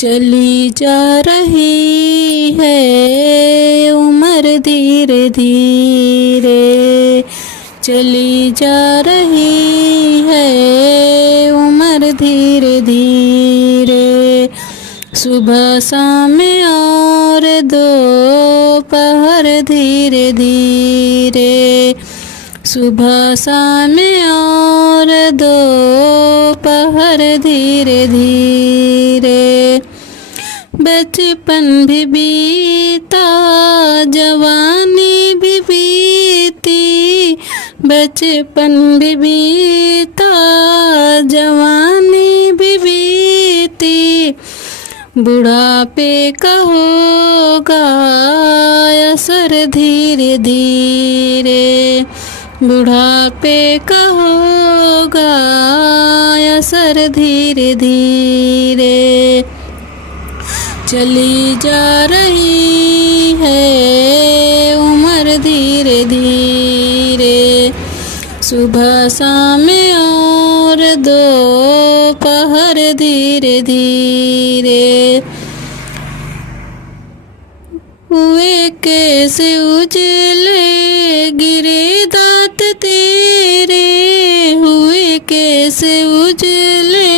चली जा रही है उम्र धीरे धीरे, चली जा रही है उम्र धीरे धीरे। सुबह शाम और दोपहर धीरे धीरे, सुबह शाम और दोपहर धीरे धीरे। बचपन भी बीता जवानी भी बीती, बचपन भी बीता जवानी भी बीती। बुढ़ापे का होगा असर धीरे धीरे, बुढ़ापे का होगा असर धीरे धीरे। चली जा रही है उम्र धीरे धीरे, सुबह शाम और दोपहर धीरे धीरे। हुए कैसे उजले गिरे दांत तेरे, हुए कैसे उजले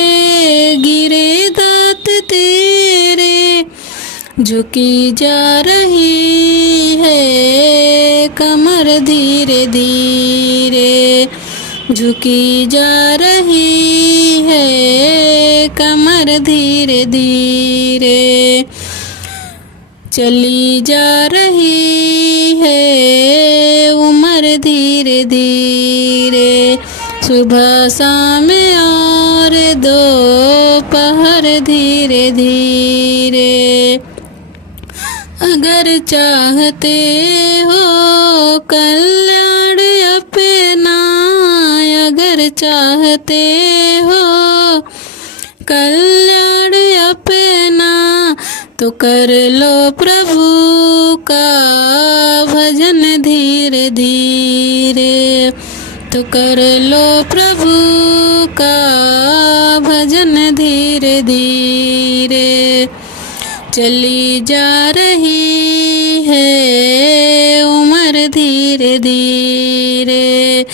गिरे दांत तेरे। झुकी जा रही है कमर धीरे धीरे, झुकी जा रही है कमर धीरे धीरे। चली जा रही है उम्र धीरे धीरे, सुबह शाम और दोपहर धीरे धीरे। अगर चाहते हो कल्याण अपना, अगर चाहते हो कल्याण अपना, तो कर लो प्रभु का भजन धीरे धीरे, तो कर लो प्रभु का भजन धीरे धीरे। चली जा रही है उम्र धीरे धीरे,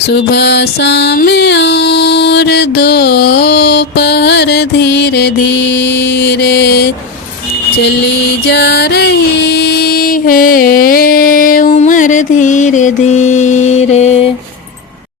सुबह शाम और दोपहर धीरे धीरे। चली जा रही है उम्र धीरे धीरे।